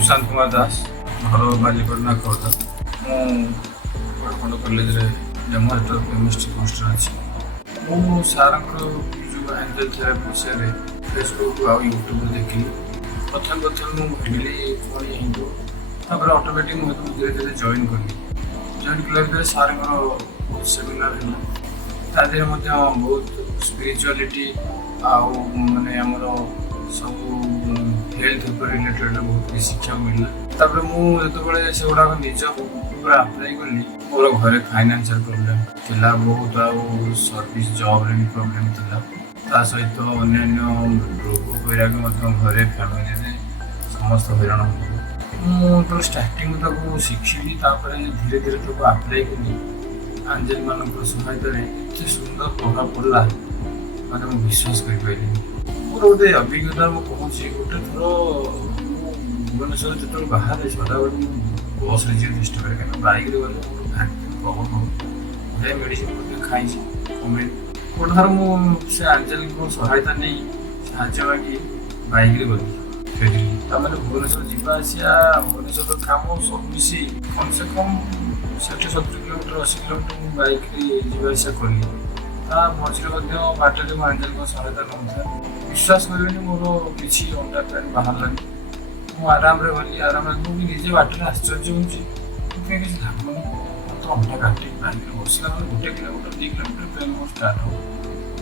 सुशांत कुमार दास घर बालीपड़ना खोर्धा मुंड college डेमोरेटर chemistry post अच्छी मु सार जो एंजल थेरापी विषय फेसबुक आ यूट्यूब देखी प्रथम प्रथम मुझे पुणी हिंदू ऑटोमेटिक मुझे धीरे धीरे जॉइन कली सार सेमिनार है बहुत स्पिरिचुआलिटी माने आमर सब हेल्थ रिलेटेड बहुत शिक्षा मिलला तापर मुझे से गुड़ा निज पूरा अप्लाई कली मोर घर फाइनेंशियल प्रोब्लेम थिला बहुत आउ सर्विस जॉब रे प्रोब्लेम थिला ता सहित अन्य रोग वैराग्य घरे फैमिली समस्त हैरान तो स्टार्टिंग ताको शिखिली धीरे धीरे ताको अप्लाई कली एंजल मान सहायता एत सुंदर प्रभाव पड़ला माने विश्वास कर पाइली मोर गोटे अभिज्ञता मुझे गोटे थर भुवनेश्वर जो बाहर सदाबड़ी बस चेष्टा करे क्या बैक गले मोर पवन हो मेडिसिन खाई कमेंट गोटे थर मुझे एंजल को सहायता नहीं साहय मागी बैक गली फेरली तमें भुवनेश्वर जावासिया भुवनेश्वर काम सब मिसी कम से कम 60-70 किलोमीटर 80 किलोमीटर बैक जावासिया कली मझे बाटर में एंजल को सहायता नौथा विश्वास करें मोर किसी अंडा पैंट बाहर लगे मुझे आराम गली आराम मुझे निजे बाटर आश्चर्य हो किसी लाଗୁନି तो अंडा काटे बैक बसला गोटे किलोमीटर 2 किलोमीटर पेन मोर स्टार्ट हो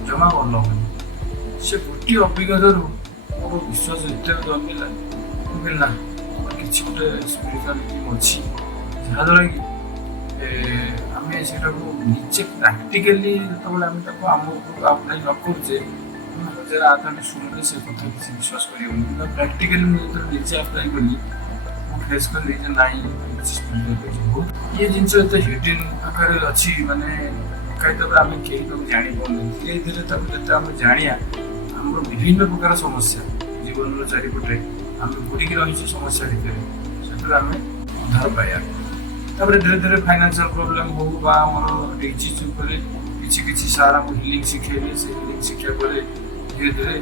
जमा भल हो से गोटे अभिज्ञता मोर विश्वास एत जमिला ना कि गोटे स्पिरिचुआलिटी अच्छी जहाँद्वारा कि आम से निजे प्राक्टिकली जो आम अप्लाई न करुचे हजार आगे शुणुले से कथा किसी विश्वास कर प्राक्टिकली मुझे निजे अप्लाई कली फेस कली नाई बहुत ये जिनस हिडन आकार अच्छी माने आम कहीं जानी पाने धीरे धीरे जिते आम जाना आम विभिन्न प्रकार समस्या जीवन चारिपटे आम बुड़िकी रही समस्या भितर से आम उद्धार पाया धीरे धीरे फाइनेंशियल प्रोब्लेम हो डिजीज किसी किसी सार आम हिलिंग शिखेले से हिलिंग शिक्षा पर धीरे धीरे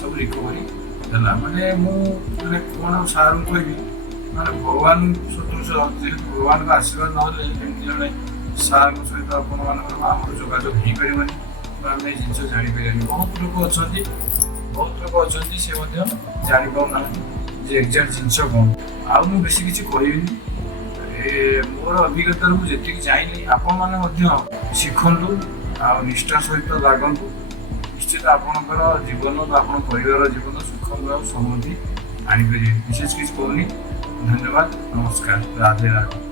सब रिकवरी है माने मुझे कौन सार कहि माने भगवान सदृश जेहेतु भगवान का आशीर्वाद ना जड़े सार सहित आप जोगाजोग हो पारे आम ये जिन जापर बहुत लोग अच्छा से जापाना जे एक्जाक्ट जिनस कौन आउ मुझे बेसी किसी कहबी मोर अभिज्ञता मुझे जाइली आपण मैंने शिखु आ निष्ठा सहित लागू निश्चित आपणकर जीवन आप परिवार जीवन सुखमय समृद्धि आनीपर विशेष किसी कहूनी धन्यवाद नमस्कार राधे राधे।